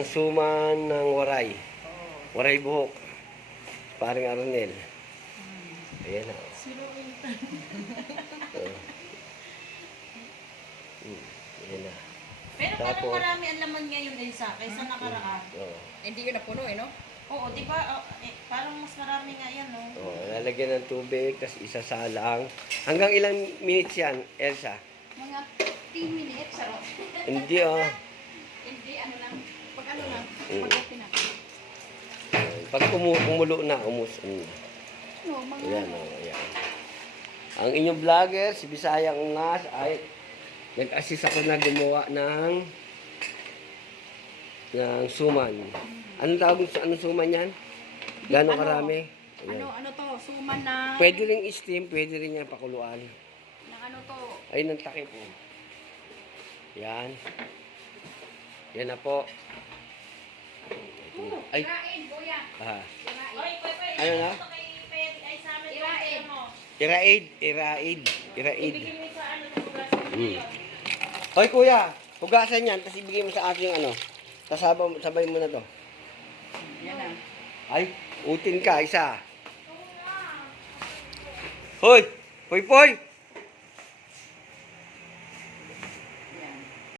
Ang suman ng waray. Waray buhok. Paring Aronel. Ayan na. Ayan na. Pero parang marami ang laman ngayon din sa kaysa nakaraan. Hindi yun napuno no? Oo, di ba? Parang mas marami nga yan, no? Lalagyan ng tubig, tapos isasalang. Hanggang ilang minutes yan, Elsa? Mga 10 minutes, sarap. Hindi, Hindi, ano lang. Pag ano lang, pag-open na. Pag kumulo na, No, mga Ayan, ayan. Ang inyong vlogger, si Bisayang Ungas, ay nag-assist ako na gumawa ng suman. Anong tawag sa anong suman yan? Gano'ng karami? Ayan. ano to, suman na... Pwede rin steam, pwede rin yan pakuluan. Na ano to? Ay, ng takip po. Yan. Yan na po. Ay. Irain, kuya. Oy, Ano na? ay sa amin Irain. mo. Iraid. Ibigay mo sa ano ng hugasan mo yun. Hoy kuya, hugasan yan, tapos ibigay mo sa akin yung ano. Tapos sabay mo na to. Yan na. Ay, utin ka, isa. Hoy! Poy!